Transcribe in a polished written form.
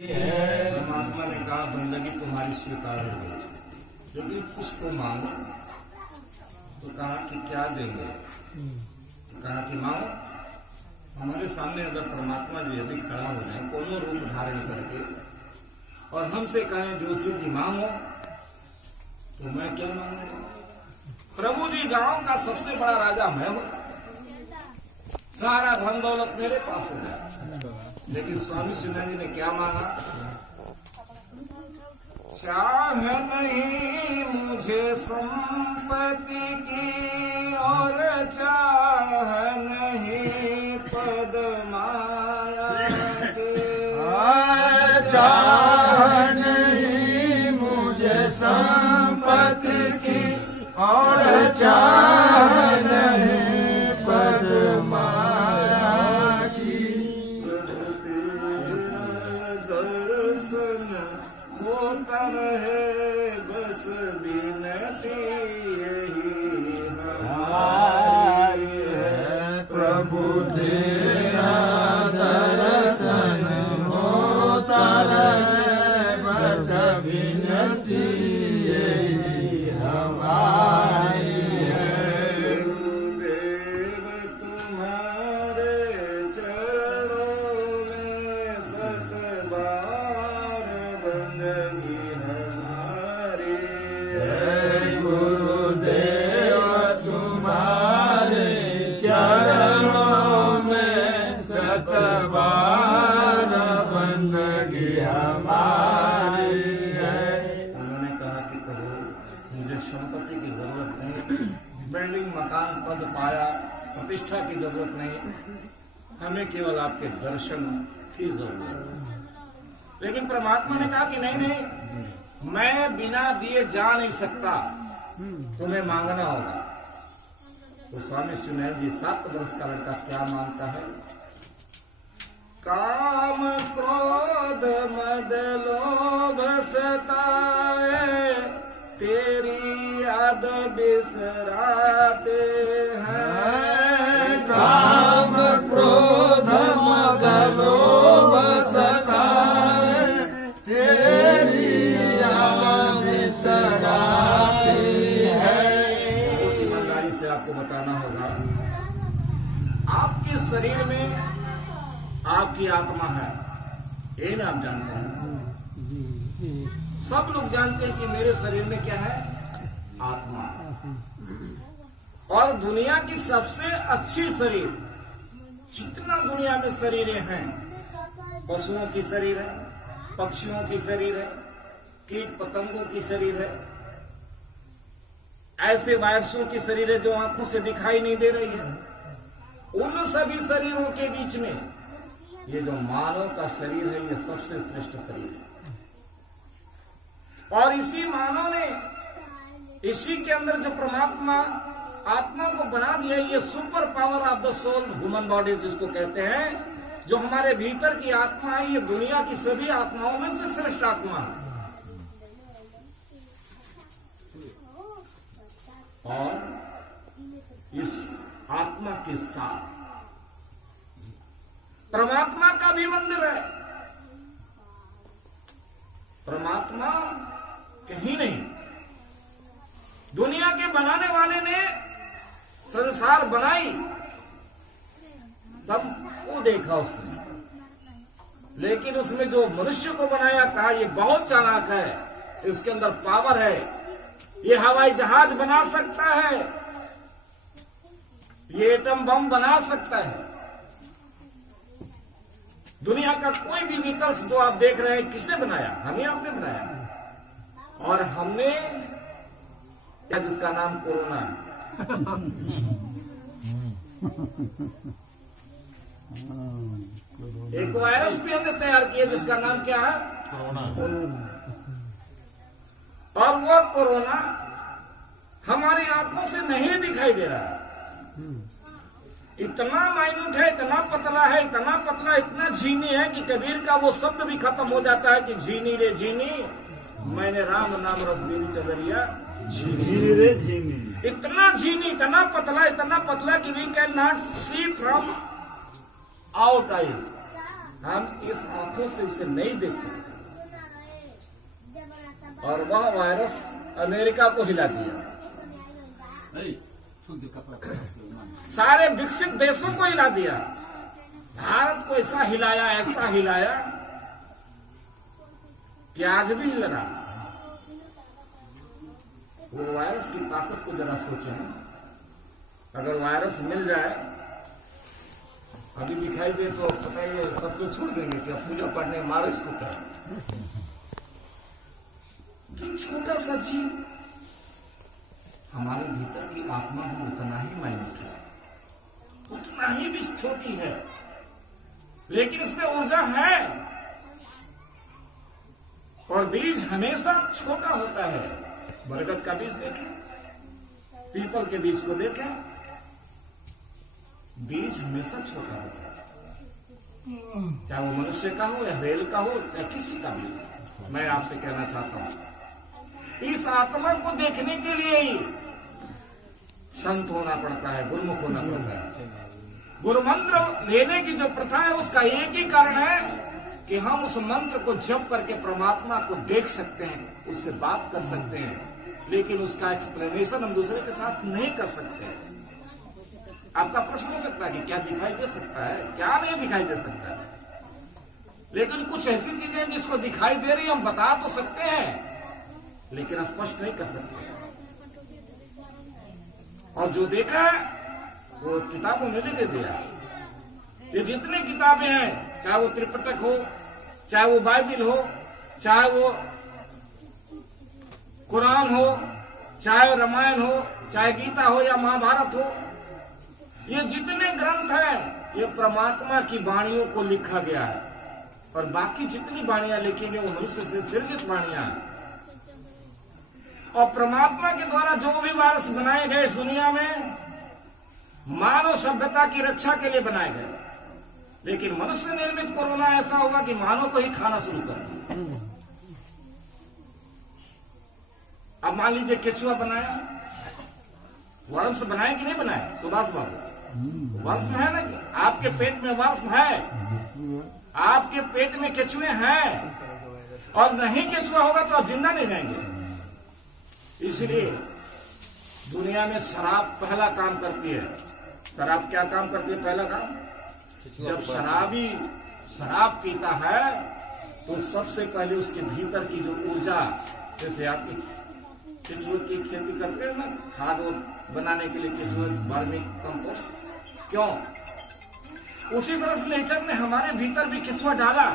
परमात्मा ने कहा बंदगी तुम्हारी स्वीकार हो गई, लेकिन कुछ तो मांगो। तो कहा कि क्या देंगे? कहा कि मांगो। हमारे सामने अगर परमात्मा जी यदि खड़ा हो जाए कोनो रूप धारण करके और हमसे कहें जोशी जी मांगो, तो मैं क्या मांगूंगा? प्रभु जी गांव का सबसे बड़ा राजा मैं हूं, सारा धन दौलत मेरे पास हो गया। लेकिन स्वामी सिन्हा जी ने क्या मांगा? चाह नहीं मुझे संपत्ति की और चाह नहीं पद माया के। चाह नहीं मुझे संपत्ति की और चाह नहीं पद माया की। दर्शन होता रहे बस बिनती यही हमारी है। प्रभु तेरा दर्शन होता रहे बस बिनती यही हमारी है। गुरुदेव तुम्हारे चरणों में सतबार बंदगी हमारी है। गुरुदेव तुम्हारे चरणों में शतबार बंदगी हमारी है। उन्होंने कहा कि प्रभु मुझे संपत्ति की जरूरत नहीं, बिल्डिंग मकान पद पाया प्रतिष्ठा की जरूरत नहीं, हमें केवल आपके दर्शन की जरूरत है। लेकिन परमात्मा ने कहा कि नहीं नहीं, मैं बिना दिए जा नहीं सकता, तुम्हें मांगना होगा। तो स्वामी सुनैल जी 7 वर्ष का लड़का क्या मांगता है? काम क्रोध मद लोभ सताए तेरी याद बिसराते हैं। काम क्रोध मद लोभ सताए तेरी याद बिसराती है। ईमानदारी से आपको बताना होगा, आपके शरीर में आपकी आत्मा है, ये ना आप जानते हैं। सब लोग जानते हैं कि मेरे शरीर में क्या है? आत्मा। और दुनिया की सबसे अच्छी शरीर, जितना दुनिया में शरीरें हैं, पशुओं की शरीर है, पक्षियों की शरीर है, कीट पतंगों की शरीर है, ऐसे वायरसों की शरीर है जो आंखों से दिखाई नहीं दे रही है। उन सभी शरीरों के बीच में ये जो मानव का शरीर है, ये सबसे श्रेष्ठ शरीर है। और इसी मानव ने, इसी के अंदर जो परमात्मा आत्मा को बना दिया, ये super power of the soul human body जिसको कहते हैं, जो हमारे भीतर की आत्मा है, ये दुनिया की सभी आत्माओं में से श्रेष्ठ आत्मा है। और इस आत्मा के साथ परमात्मा का भी मंदिर है। परमात्मा कहीं नहीं, दुनिया के बनाने वाले ने संसार बनाई, सबको देखा उसने, लेकिन उसमें जो मनुष्य को बनाया, कहा ये बहुत चालाक है, इसके अंदर पावर है, ये हवाई जहाज बना सकता है, ये एटम बम बना सकता है। दुनिया का कोई भी व्हीकल्स जो आप देख रहे हैं, किसने बनाया? हम ही आपने बनाया। और हमने क्या, जिसका नाम कोरोना है, एक वायरस भी हमने तैयार किया जिसका नाम क्या है? कोरोना। और वो कोरोना हमारी आंखों से नहीं दिखाई दे रहा है। इतना माइन्यूट है, इतना पतला है, इतना पतला, इतना झीनी है कि कबीर का वो शब्द भी खत्म हो जाता है कि झीनी रे झीनी, मैंने राम नाम रस बीनी चदरिया झीनी रे झीनी। इतना झीनी, इतना पतला कि we can not see from out eyes. हम इस आंखों से उसे नहीं देख सकते, और वह वायरस अमेरिका को हिला दिया, सारे विकसित देशों को हिला दिया, भारत को ऐसा हिलाया कि आज भी हिल रहा। वो वायरस की ताकत को जरा सोचें। अगर वायरस मिल जाए, अभी दिखाई दे तो पता ही है, सब कुछ छोड़ देंगे कि पूजा पढ़ने मारो इसको कर। छोटा सा जीव हमारे भीतर की आत्मा भी उतना ही मायने है, उतना ही विस्फोटी है, लेकिन इसमें ऊर्जा है। और बीज हमेशा छोटा होता है। बरगद का बीज देखें, पीपल के बीज को देखें, बीज हमेशा छोटा होता है, चाहे वो मनुष्य का हो या बैल का हो, चाहे किसी का भी हो। मैं आपसे कहना चाहता हूं, इस आत्मा को देखने के लिए ही संत होना पड़ता है, गुरुमुख होना पड़ता है। गुरु मंत्र लेने की जो प्रथा है, उसका एक ही कारण है कि हम उस मंत्र को जप करके परमात्मा को देख सकते हैं, उससे बात कर सकते हैं, लेकिन उसका एक्सप्लेनेशन हम दूसरे के साथ नहीं कर सकते। आपका प्रश्न हो सकता है कि क्या दिखाई दे सकता है, क्या नहीं दिखाई दे सकता है, लेकिन कुछ ऐसी चीजें जिसको दिखाई दे रही हम बता तो सकते हैं, लेकिन स्पष्ट नहीं कर सकते। और जो देखा वो किताबों में लिख दिया। ये जितनी किताबें हैं, चाहे वो त्रिपिटक हो, चाहे वो बाइबिल हो, चाहे वो कुरान हो, चाहे रामायण हो, चाहे गीता हो या महाभारत हो, ये जितने ग्रंथ हैं, ये परमात्मा की वाणियों को लिखा गया है। और बाकी जितनी वाणियां लिखी गई वो मनुष्य से सृजित वाणियां हैं। और परमात्मा के द्वारा जो भी वायरस बनाए गए इस दुनिया में, मानव सभ्यता की रक्षा के लिए बनाए गए, लेकिन मनुष्य निर्मित कोरोना ऐसा होगा कि मानव को ही खाना शुरू कर दिया। अब मान लीजिए केचुआ बनाया, वर्म्स बनाए कि नहीं बनाए? सुभाष बाबू, वर्म्स में है ना, कि आपके पेट में वर्म है, आपके पेट में केचुए हैं, और नहीं केचुआ होगा तो आप जिंदा नहीं रहेंगे। इसलिए दुनिया में शराब पहला काम करती है। शराब क्या काम करती है? पहला काम, जब शराबी शराब पीता है तो सबसे पहले उसके भीतर की जो ऊर्जा, जैसे आपकी केचुए की खेती करते हैं ना, खाद बनाने के लिए केचुए, वर्मी कंपोस्ट, क्यों? उसी तरह से नेचर ने हमारे भीतर भी केचुआ डाला।